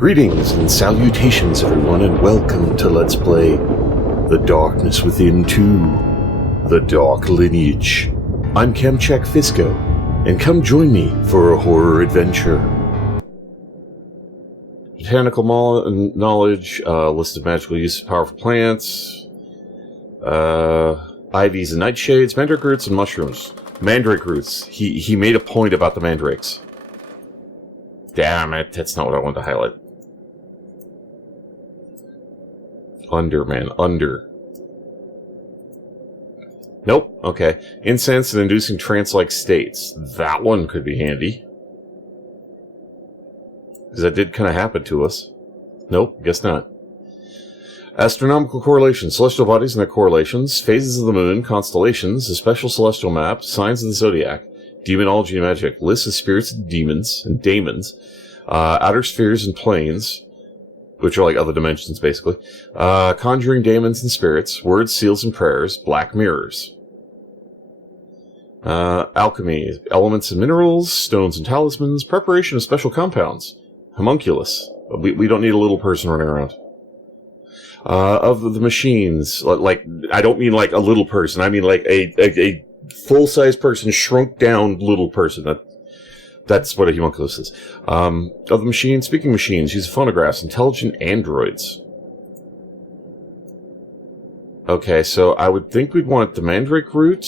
Greetings and salutations, everyone, and welcome to Let's Play The Darkness Within 2, The Dark Lineage. I'm Chemcheck Fisco, and come join me for a horror adventure. Panicle Mall and knowledge, list of magical use of powerful plants, ivies and nightshades, mandrake roots, and mushrooms. Mandrake roots. He made a point about the mandrakes. Damn it, that's not what I wanted to highlight. Under, man, under. Nope, okay. Incense and inducing trance-like states. That one could be handy. Because that did kind of happen to us. Nope, guess not. Astronomical correlations. Celestial bodies and their correlations. Phases of the moon. Constellations. A special celestial map. Signs of the zodiac. Demonology and magic. Lists of spirits and demons. And daemons. Outer spheres and planes. Which are like other dimensions, basically. Conjuring daemons and spirits. Words, seals, and prayers. Black mirrors. Alchemy. Elements and minerals. Stones and talismans. Preparation of special compounds. Homunculus. We don't need a little person running around. Of the machines. Like, I don't mean like a little person. I mean like a full-size person, shrunk down little person. That's what a homunculus is. Of the machines, speaking machines, use phonographs, intelligent androids. Okay, so I would think we'd want the mandrake root,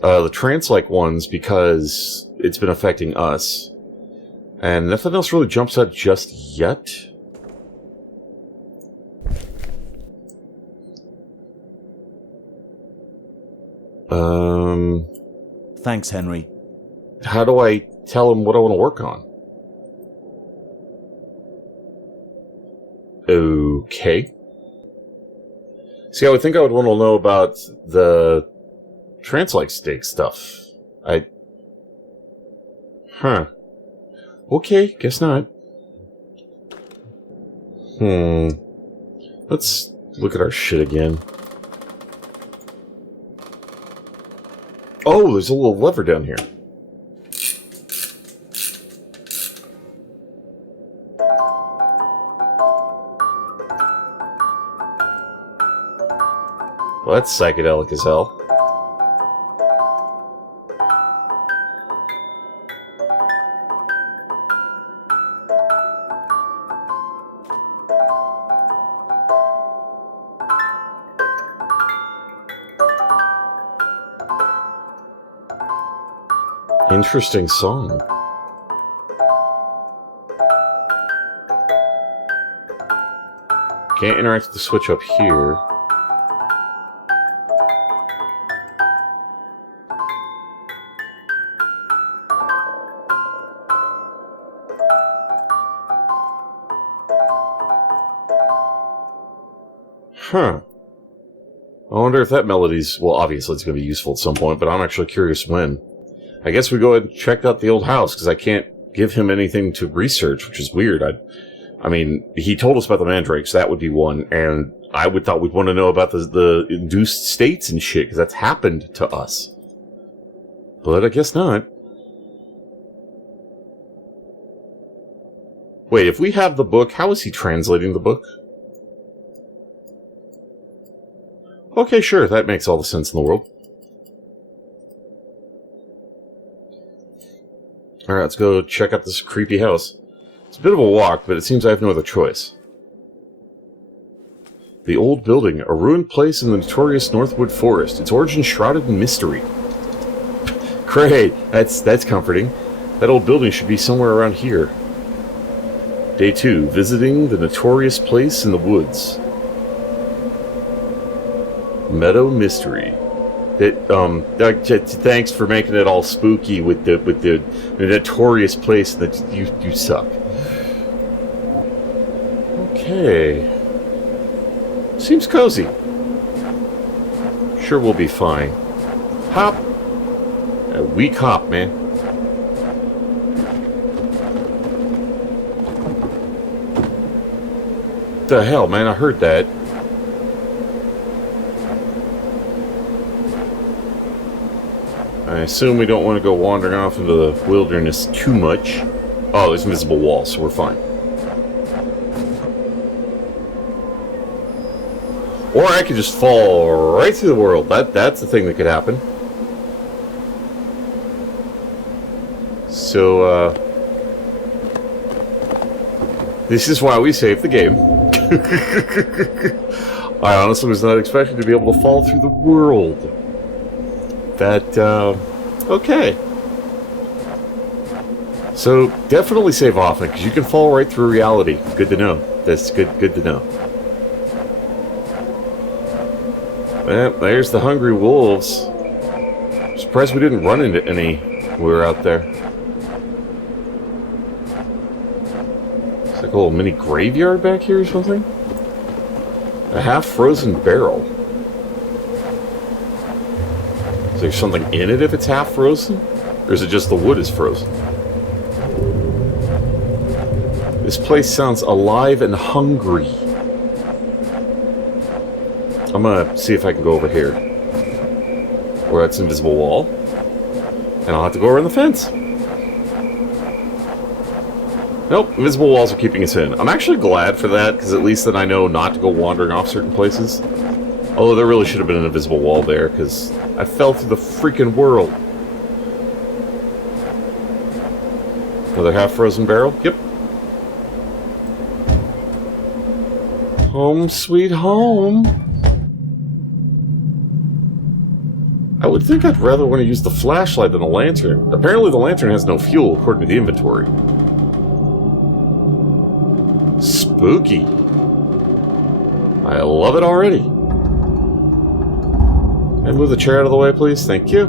the trance-like ones, because it's been affecting us. And nothing else really jumps out just yet. Thanks, Henry. How do I tell him what I want to work on? Okay. See, I would think I would want to know about the trance-like stake stuff. Huh. Okay, guess not. Let's look at our shit again. Oh, there's a little lever down here. Well, that's psychedelic as hell. Interesting song. Can't interact with the switch up here. Huh. I wonder if that melody's... Well, obviously it's going to be useful at some point, but I'm actually curious when. I guess we go ahead and check out the old house, because I can't give him anything to research, which is weird. I mean, he told us about the mandrakes, that would be one, and I would thought we'd want to know about the induced states and shit, because that's happened to us. But I guess not. Wait, if we have the book, how is he translating the book? Okay, sure, that makes all the sense in the world. Alright, let's go check out this creepy house. It's a bit of a walk, but it seems I have no other choice. The old building, a ruined place in the notorious Northwood Forest. Its origin shrouded in mystery. Great, that's comforting. That old building should be somewhere around here. Day 2, visiting the notorious place in the woods. Meadow Mystery. Thanks for making it all spooky with the notorious place that you suck. Okay. Seems cozy. Sure we'll be fine. Hop. A weak hop, man. The hell, man, I heard that. I assume we don't want to go wandering off into the wilderness too much. Oh, there's an invisible wall, so we're fine. Or I could just fall right through the world. That's the thing that could happen. So, this is why we saved the game. I honestly was not expecting to be able to fall through the world. Okay. So, definitely save often, because you can fall right through reality. Good to know. That's good to know. There's the hungry wolves. I'm surprised we didn't run into any when we were out there. It's like a little mini graveyard back here or something. A half-frozen barrel. Is there something in it if it's half-frozen? Or is it just the wood is frozen? This place sounds alive and hungry. I'm gonna see if I can go over here. Where that's an invisible wall. And I'll have to go around the fence. Nope, invisible walls are keeping us in. I'm actually glad for that, because at least then I know not to go wandering off certain places. Although there really should have been an invisible wall there, because I fell through the freaking world. Another half-frozen barrel? Yep. Home sweet home. I would think I'd rather want to use the flashlight than a lantern. Apparently the lantern has no fuel, according to the inventory. Spooky. I love it already. And move the chair out of the way, please. Thank you.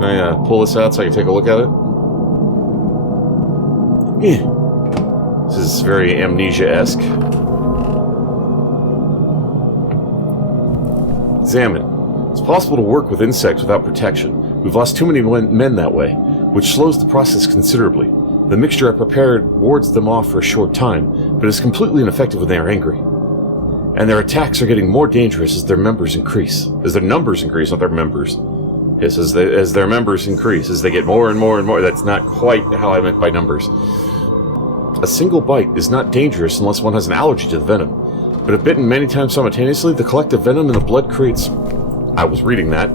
Can I pull this out so I can take a look at it? Yeah. This is very Amnesia-esque. Examine. It's possible to work with insects without protection. We've lost too many men that way, which slows the process considerably. The mixture I prepared wards them off for a short time, but is completely ineffective when they are angry. And their attacks are getting more dangerous as their members increase. As their numbers increase, not their members. Yes, as their members increase, as they get more and more and more. That's not quite how I meant by numbers. A single bite is not dangerous unless one has an allergy to the venom. But if bitten many times simultaneously, the collective venom in the blood creates... I was reading that.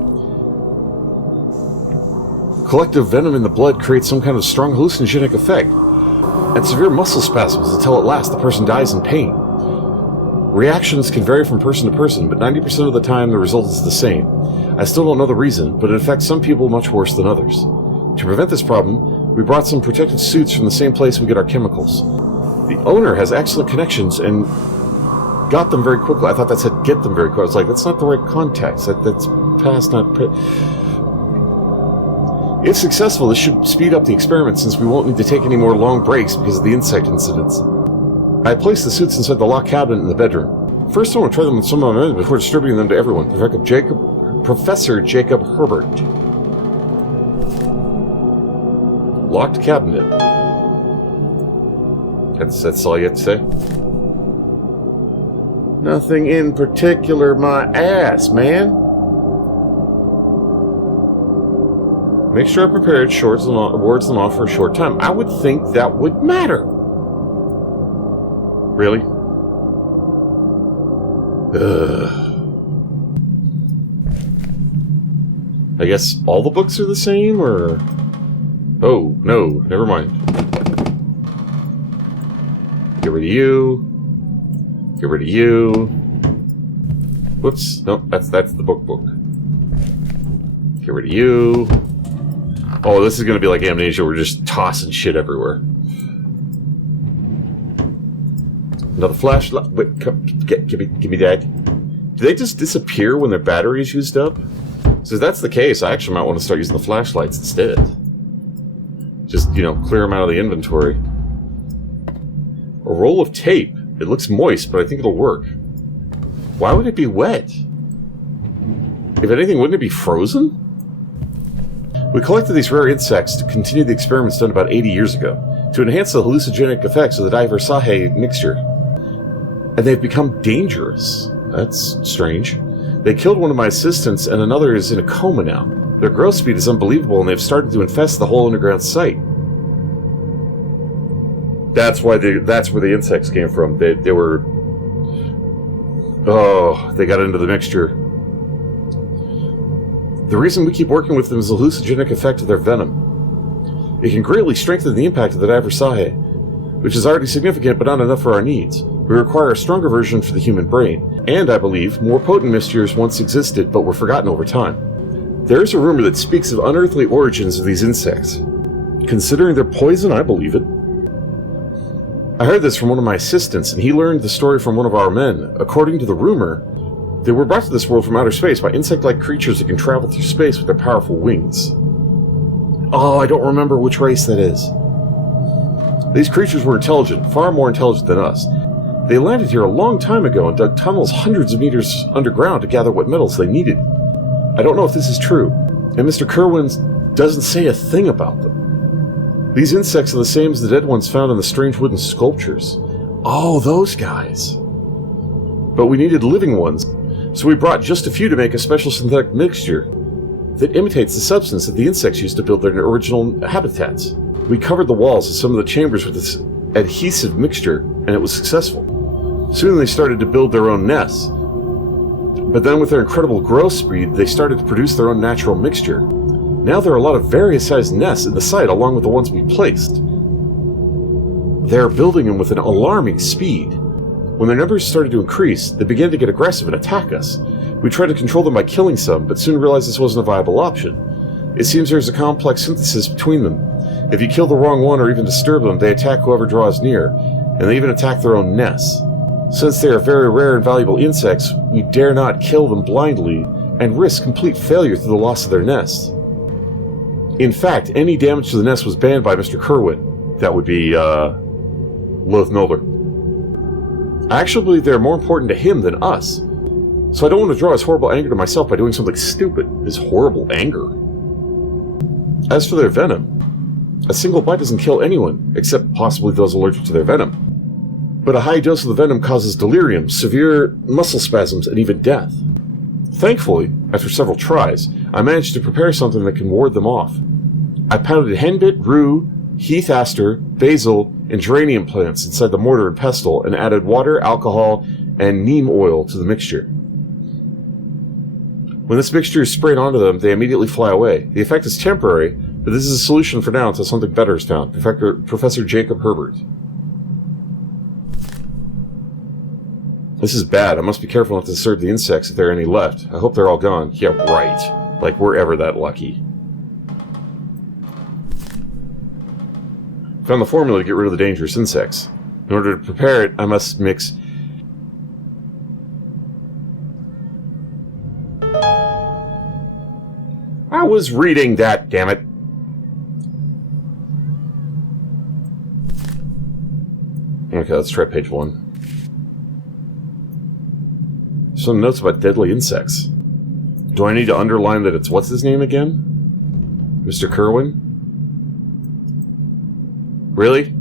Collective venom in the blood creates some kind of strong hallucinogenic effect, and severe muscle spasms until at last the person dies in pain. Reactions can vary from person to person, but 90% of the time the result is the same. I still don't know the reason, but it affects some people much worse than others. To prevent this problem, we brought some protective suits from the same place we get our chemicals. The owner has excellent connections and got them very quickly. I thought that said get them very quickly. I was like, that's not the right context. That's past, not... If successful, this should speed up the experiment since we won't need to take any more long breaks because of the insect incidents. I placed the suits inside the locked cabinet in the bedroom. First, I want to try them with some of my men before distributing them to everyone. Professor Jacob Herbert. Locked cabinet. That's all you have to say? Nothing in particular, my ass, man. Make sure I prepared wards them off for a short time. I would think that would matter. Really? Ugh. I guess all the books are the same, or... Oh, no, never mind. Get rid of you. Get rid of you. Whoops. Nope, that's the book. Get rid of you. Oh, this is going to be like Amnesia. We're just tossing shit everywhere. Another flashlight. Wait, give me that. Do they just disappear when their battery is used up? So if that's the case, I actually might want to start using the flashlights instead. Just, clear them out of the inventory. A roll of tape. It looks moist, but I think it'll work. Why would it be wet? If anything, wouldn't it be frozen? We collected these rare insects to continue the experiments done about 80 years ago, to enhance the hallucinogenic effects of the diversae mixture. And they've become dangerous. That's strange. They killed one of my assistants, and another is in a coma now. Their growth speed is unbelievable, and they've started to infest the whole underground site. That's where the insects came from. They were Oh, they got into the mixture. The reason we keep working with them is the hallucinogenic effect of their venom. It can greatly strengthen the impact of the Diversae, which is already significant but not enough for our needs. We require a stronger version for the human brain, and, I believe, more potent mixtures once existed but were forgotten over time. There is a rumor that speaks of unearthly origins of these insects. Considering their poison, I believe it. I heard this from one of my assistants, and he learned the story from one of our men. According to the rumor, they were brought to this world from outer space by insect-like creatures that can travel through space with their powerful wings. Oh, I don't remember which race that is. These creatures were intelligent, far more intelligent than us. They landed here a long time ago and dug tunnels hundreds of meters underground to gather what metals they needed. I don't know if this is true, and Mr. Curwen doesn't say a thing about them. These insects are the same as the dead ones found in the strange wooden sculptures. Oh, those guys. But we needed living ones, so we brought just a few to make a special synthetic mixture that imitates the substance that the insects used to build their original habitats. We covered the walls of some of the chambers with this adhesive mixture, and it was successful. Soon they started to build their own nests. But then with their incredible growth speed, they started to produce their own natural mixture. Now there are a lot of various sized nests in the site along with the ones we placed. They are building them with an alarming speed. When their numbers started to increase, they began to get aggressive and attack us. We tried to control them by killing some, but soon realized this wasn't a viable option. It seems there's a complex synthesis between them. If you kill the wrong one or even disturb them, they attack whoever draws near, and they even attack their own nests. Since they are very rare and valuable insects, we dare not kill them blindly and risk complete failure through the loss of their nests. In fact, any damage to the nest was banned by Mr. Curwen. That would be, Loth Noller. I actually believe they're more important to him than us, so I don't want to draw his horrible anger to myself by doing something stupid. His horrible anger. As for their venom, a single bite doesn't kill anyone, except possibly those allergic to their venom. But a high dose of the venom causes delirium, severe muscle spasms, and even death. Thankfully, after several tries, I managed to prepare something that can ward them off. I pounded henbit, rue, heath aster, basil, and geranium plants inside the mortar and pestle and added water, alcohol, and neem oil to the mixture. When this mixture is sprayed onto them, they immediately fly away. The effect is temporary, but this is a solution for now until something better is found. Professor Jacob Herbert. This is bad. I must be careful not to disturb the insects if there are any left. I hope they're all gone. Yeah, right. Like we're ever that lucky. Found the formula to get rid of the dangerous insects. In order to prepare it, I must mix... I was reading that, damn it. Okay, let's try page 1. Some notes about deadly insects. Do I need to underline that it's what's his name again? Mr. Curwen? Really?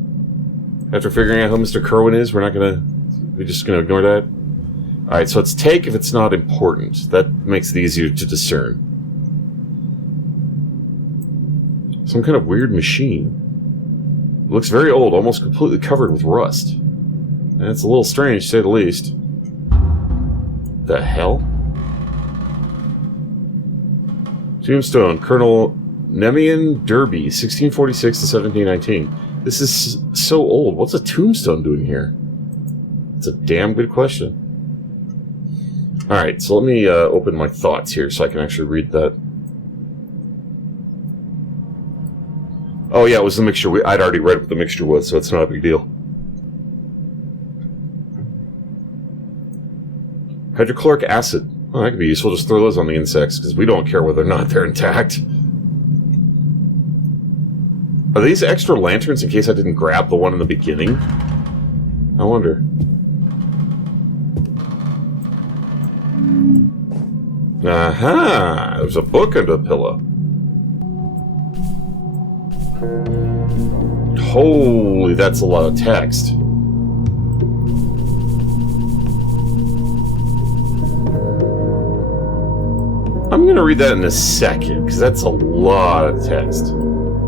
After figuring out who Mr. Curwen is, we're just gonna ignore that? Alright, so it's take if it's not important. That makes it easier to discern. Some kind of weird machine. It looks very old, almost completely covered with rust. And it's a little strange, to say the least. The hell? Tombstone, Colonel Nemian Derby, 1646 to 1719. This is so old. What's a tombstone doing here? It's a damn good question. Alright, so let me open my thoughts here so I can actually read that. Oh yeah, it was the mixture. I'd already read what the mixture was, so it's not a big deal. Hydrochloric acid. Oh, that could be useful. Just throw those on the insects, because we don't care whether or not they're intact. Are these extra lanterns in case I didn't grab the one in the beginning? I wonder. Aha! There's a book under the pillow. Holy, that's a lot of text. I'm gonna read that in a second, because that's a lot of text.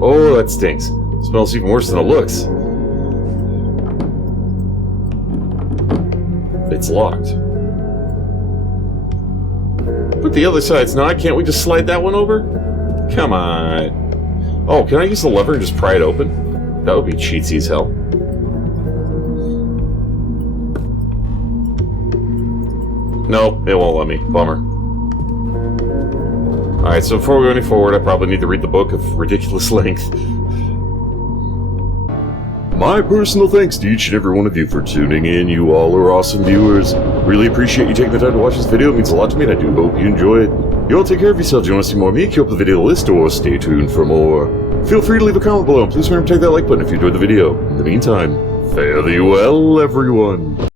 Oh, that stinks. It smells even worse than it looks. It's locked. But the other side's not. Can't we just slide that one over? Come on. Oh, can I use the lever and just pry it open? That would be cheatsy as hell. Nope, it won't let me. Bummer. Alright, so before we go any forward, I probably need to read the book of ridiculous length. My personal thanks to each and every one of you for tuning in. You all are awesome viewers. Really appreciate you taking the time to watch this video. It means a lot to me, and I do hope you enjoy it. You all take care of yourselves. You want to see more of me? Keep up the video list or stay tuned for more. Feel free to leave a comment below, and please remember to take that like button if you enjoyed the video. In the meantime, fare thee well, everyone.